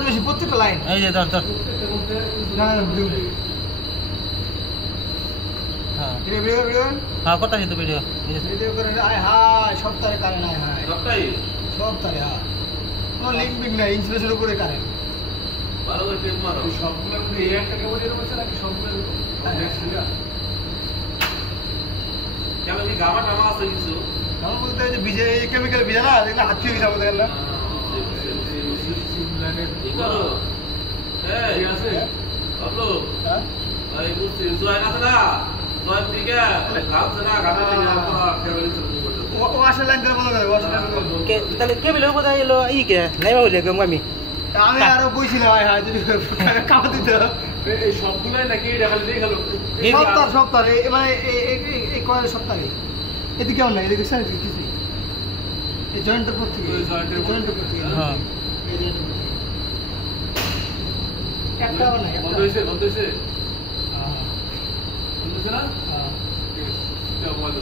বেশি প্রত্যেকটা লাইন এই যে ধর হ্যাঁ কথা কিন্তু ভিডিও ভিডিও করে আয় হায় সপ্তাহে কারেন্ট আয় হায় সপ্তাহে হ্যাঁ কোনো লিঙ্ক বিং নাই ইনসুলেশনের উপরে কারেন্ট ভালো করে টেপ মারো সবগুলোর মধ্যে এই একটা কেবল এর মধ্যে নাকি সবগুলোর কেন কি গামা টামা আছে কিছু আমার বলতে যে ভিজে কেমিক্যাল ভিজে না দেখলে হাত ছুঁয়ে গেছে আমাদের গেল কি করো এই আছে বাবলু হ্যাঁ এই বুঝছি জয়েন আছে না জয়েন থেকে ঘামছে না ঘামে থেকে ফেভারিট শুরু করতে ও আসলে লাইন করে বন্ধ করে ও আসলে লাইন করে কে তাহলে কে বিলো কথা এলো ই কে নাইবা হইলে গম আমি আমি আরো কইছিলাম আয় হায় যদি কামা দিতে এই সবগুলাই নাকি দেখালে দিয়ে গেল সপ্তাহ মানে এই কয়েল সপ্তাহে এদিকে কেমন লাগে এদিকে স্যার কিছু এই জয়েন্টের পর থেকে জয়েন্টের পর থেকে হ্যাঁ এই জয়েন্টের পর থেকে একটা না বন্ধ হইছে হ্যাঁ বন্ধ হইছে না হ্যাঁ ঠিক আছে